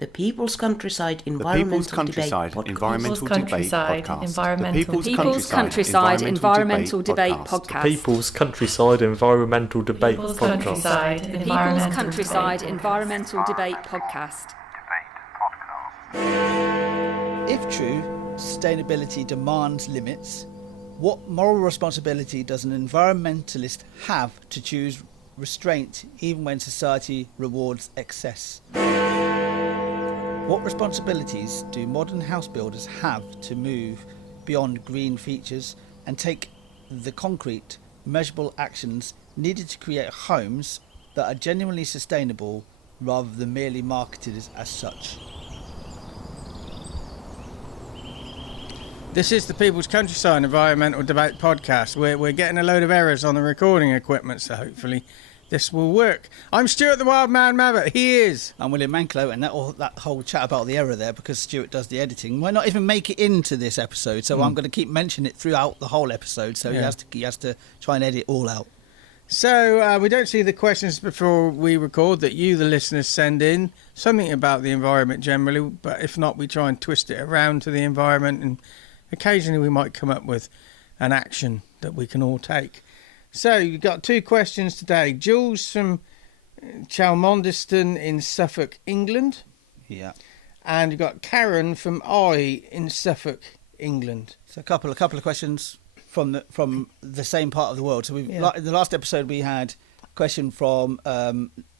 The People's Countryside The Environmental People's Countryside Debate Environmental Debate Podcast. People's Countryside Environmental Debate Podcast. People's Countryside Environmental Debate People's Podcast. Countryside Environmental Debate Podcast. If true, sustainability demands limits, what moral responsibility does an environmentalist have to choose restraint even when society rewards excess? What responsibilities do modern house builders have to move beyond green features and take the concrete, measurable actions needed to create homes that are genuinely sustainable rather than merely marketed as such? This is the People's Countryside Environmental Debate Podcast. We're getting a load of errors on the recording equipment, so hopefully this will work. I'm Stuart the Wild Man Mabbott. He is. I'm William Manklow, and that whole chat about the error there, because Stuart does the editing, might not even make it into this episode, so I'm going to keep mentioning it throughout the whole episode, so he has to try and edit all out. So we don't see the questions before we record that you, the listeners, send in. Something about the environment generally, but if not, we try and twist it around to the environment, and occasionally we might come up with an action that we can all take. So you've got two questions today. Jules from Chelmondiston in Suffolk, England. Yeah. And you've got Karen from Eye in Suffolk, England. So a couple of questions from the same part of the world. So in the last episode we had a question from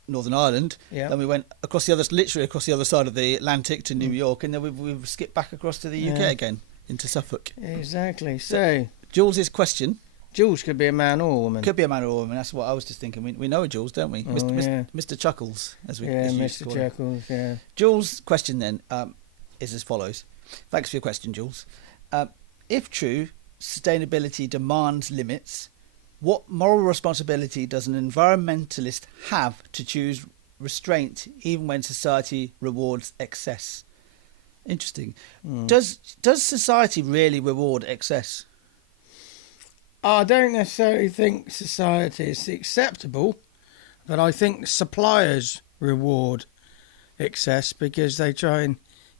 Northern Ireland. Yeah. Then we went literally across the other side of the Atlantic to New York, and then we've skipped back across to the UK again into Suffolk. Exactly. So Jules' question. Jules could be a man or a woman. Could be a man or a woman. That's what I was just thinking. We know a Jules, don't we? Mr. Chuckles, as Mr. Chuckles. Yeah. Jules' question then is as follows. Thanks for your question, Jules. If true, sustainability demands limits, what moral responsibility does an environmentalist have to choose restraint even when society rewards excess? Interesting. Does society really reward excess? I don't necessarily think society is acceptable, but I think suppliers reward excess because they try and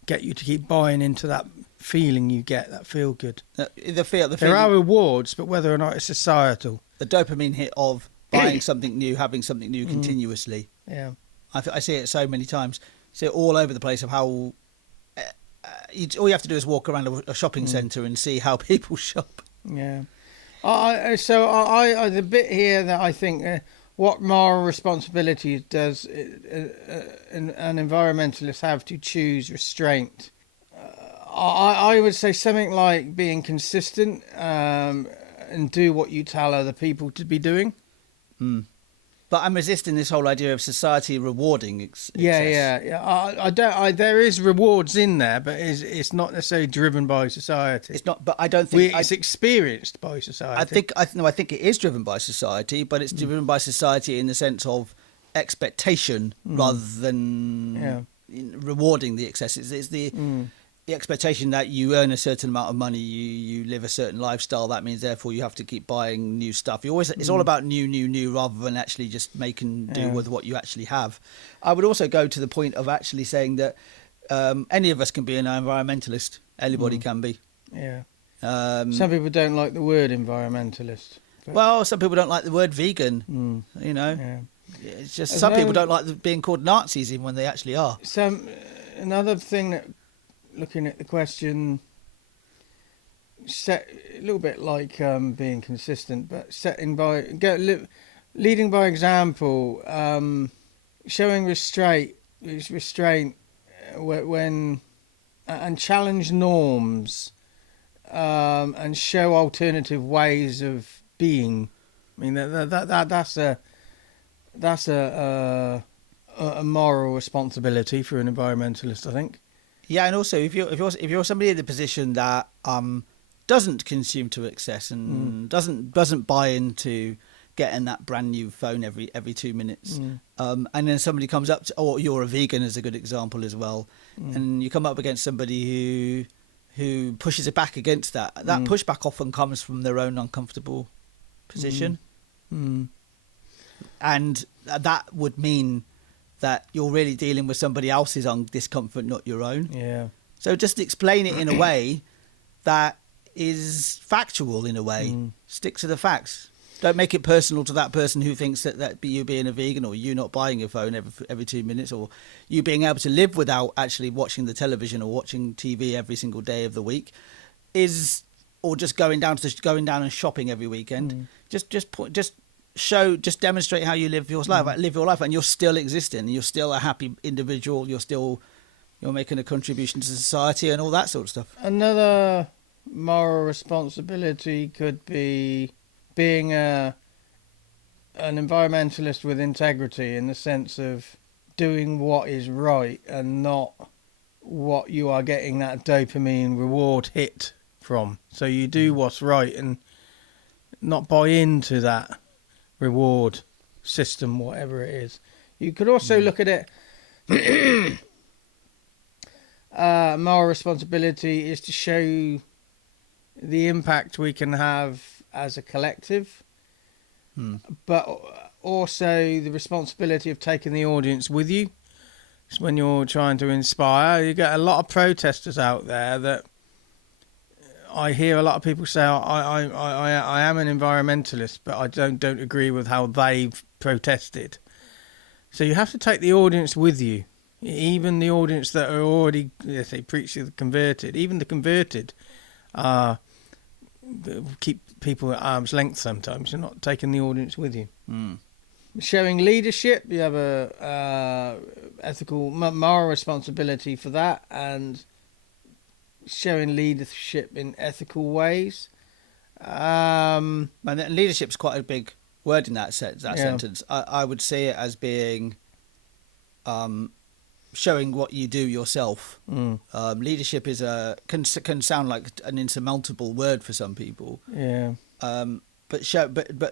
get you to keep buying into that feeling you get, that feel good. There are rewards, but whether or not it's societal. The dopamine hit of buying something new, having something new continuously. Yeah. I see it so many times. See it all over the place of how all you have to do is walk around a shopping centre and see how people shop. Yeah. The bit here that I think, what moral responsibility does an environmentalist have to choose restraint? I would say something like being consistent and do what you tell other people to be doing. But I'm resisting this whole idea of society rewarding excess. Yeah. There is rewards in there, but it's not necessarily driven by society. It's not, but I don't think it's experienced by society. I think it is driven by society, but it's driven by society in the sense of expectation rather than rewarding the excess. It's the expectation that you earn a certain amount of money, you live a certain lifestyle. That means therefore you have to keep buying new stuff. It's all about new rather than actually just making do with what you actually have. I would also go to the point of actually saying that any of us can be an environmentalist. Anybody can be. Yeah. Some people don't like the word environmentalist. Well, some people don't like the word vegan. You know, it's just some people don't like being called Nazis even when they actually are. Another thing that, looking at the question, a little bit like being consistent, but leading by example, showing restraint when and challenge norms, and show alternative ways of being. I mean that's a moral responsibility for an environmentalist, I think. Yeah, and also if you're somebody in a position that doesn't consume to excess and doesn't buy into getting that brand new phone every 2 minutes, and then somebody comes up to, you're a vegan is a good example as well, and you come up against somebody who pushes it back against that pushback often comes from their own uncomfortable position, and that would mean that you're really dealing with somebody else's discomfort, not your own. Yeah. So just explain it in a way that is factual in a way. Stick to the facts. Don't make it personal to that person who thinks that you being a vegan, or you not buying your phone every 2 minutes, or you being able to live without actually watching the television or watching TV every single day of the week, or just going down and shopping every weekend. Just demonstrate how you live your life, and you're still existing. You're still a happy individual. You're making a contribution to society and all that sort of stuff. Another moral responsibility could be being an environmentalist with integrity, in the sense of doing what is right and not what you are getting that dopamine reward hit from. So you do what's right and not buy into that reward system, whatever it is. You could also look at it. Moral responsibility is to show the impact we can have as a collective, but also the responsibility of taking the audience with you. It's when you're trying to inspire. You get a lot of protesters out there that I hear a lot of people say, I am an environmentalist, but I don't agree with how they've protested. So you have to take the audience with you. Even the audience that are already, let's say, preach to the converted, even the converted keep people at arm's length sometimes. You're not taking the audience with you. Showing leadership, you have a ethical, moral responsibility for that, and showing leadership in ethical ways. And leadership's quite a big word in that sentence. I would see it as being showing what you do yourself. Leadership is can sound like an insurmountable word for some people. But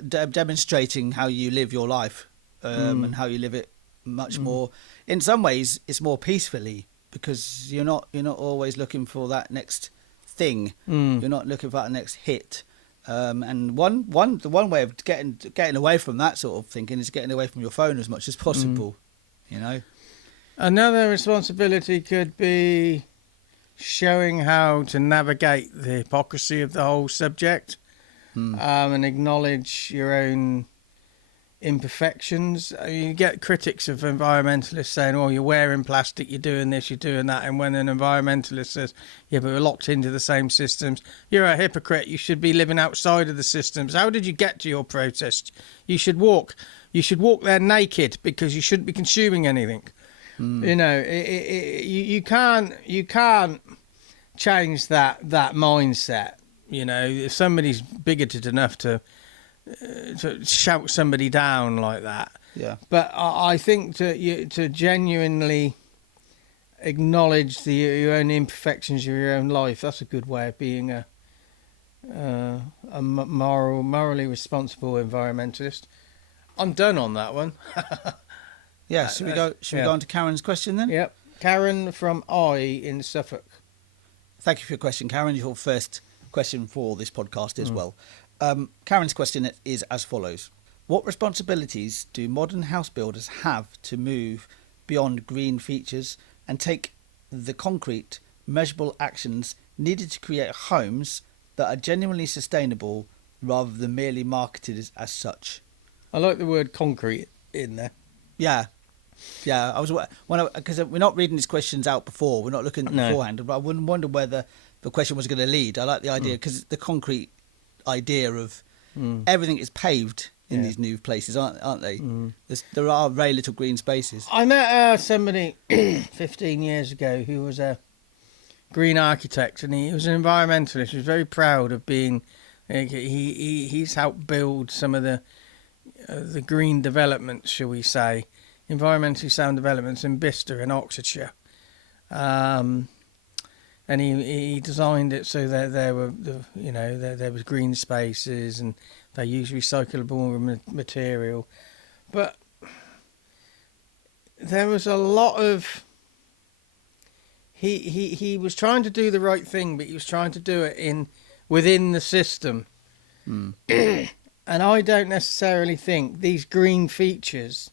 demonstrating how you live your life, and how you live it much more. In some ways, it's more peacefully, because you're not always looking for that next thing. You're not looking for that next hit. And the one way of getting away from that sort of thinking is getting away from your phone as much as possible. Another responsibility could be showing how to navigate the hypocrisy of the whole subject, and acknowledge your own imperfections. You get critics of environmentalists saying, "Oh, you're wearing plastic, you're doing this, you're doing that," and when an environmentalist says, "Yeah, but we're locked into the same systems," you're a hypocrite. You should be living outside of the systems. How did you get to your protest? You should walk there naked, because you shouldn't be consuming anything. You can't change that mindset. If somebody's bigoted enough to shout somebody down like that. But I think to genuinely acknowledge your own imperfections of your own life, that's a good way of being a morally responsible environmentalist. I'm done on that one. Should we go on to Karen's question then? Yep. Karen from in Suffolk. Thank you for your question, Karen. Your first question for this podcast as well. Karen's question is as follows. What responsibilities do modern house builders have to move beyond green features and take the concrete, measurable actions needed to create homes that are genuinely sustainable rather than merely marketed as such? I like the word concrete in there. Yeah, because we're not reading these questions out before. We're not looking beforehand. But I wouldn't wonder whether the question was going to lead. I like the idea, because the concrete idea of everything is paved in these new places, aren't they? There are very little green spaces. I met somebody 15 years ago who was a green architect, and he was an environmentalist. He was very proud of being. He's helped build some of the green developments, shall we say, environmentally sound developments in Bicester in Oxfordshire, and he designed it so that there was green spaces, and they use recyclable material, but there was a lot of he was trying to do the right thing, but he was trying to do it within the system. And I don't necessarily think these green features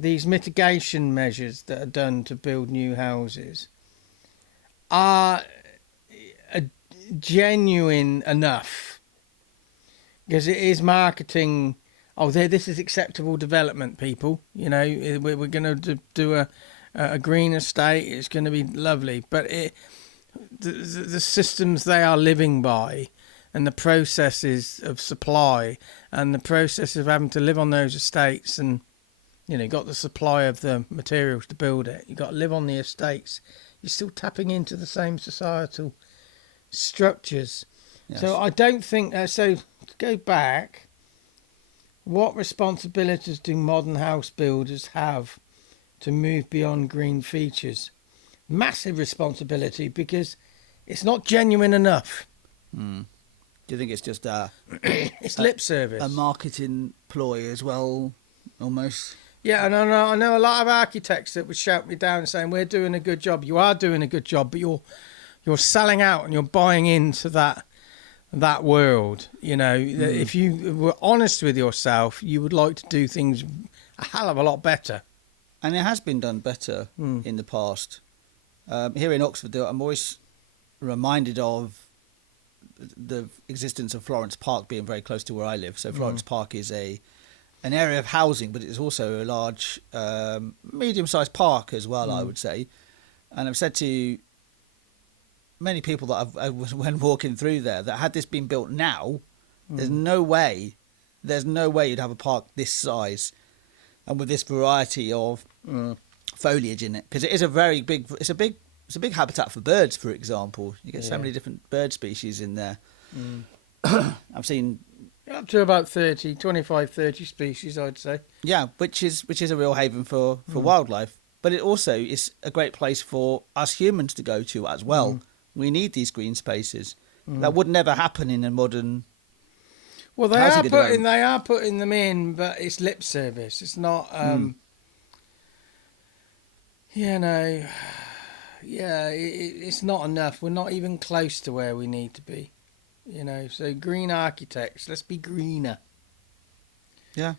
these mitigation measures that are done to build new houses are genuine enough, because it is marketing. Oh, this is acceptable development, people. You know, we're going to do a green estate. It's going to be lovely, but the systems they are living by, and the processes of supply, and the process of having to live on those estates, and you know, got the supply of the materials to build it. You got to live on the estates. You're still tapping into the same societal structures. Yes. So I don't think so. To go back, what responsibilities do modern house builders have to move beyond green features? Massive responsibility, because it's not genuine enough. Do you think it's just it's lip service, a marketing ploy as well, almost? Yeah, and I know a lot of architects that would shout me down saying, we're doing a good job. You are doing a good job, but you're selling out and you're buying into that world. You know, if you were honest with yourself, you would like to do things a hell of a lot better. And it has been done better in the past. Here in Oxford, I'm always reminded of the existence of Florence Park being very close to where I live. So Florence Park is an area of housing, but it's also a large, medium-sized park as well, I would say. And I've said to many people that when walking through there, that had this been built now, there's no way you'd have a park this size and with this variety of foliage in it, because it is it's a big habitat for birds, for example. You get so many different bird species in there. I've seen up to about 25-30 species, I'd say. Yeah, which is a real haven for wildlife. But it also is a great place for us humans to go to as well. We need these green spaces. That would never happen in a modern. Well, they are putting them in, but it's lip service. It's not. It's not enough. We're not even close to where we need to be. You know, so green architects, let's be greener. Yeah.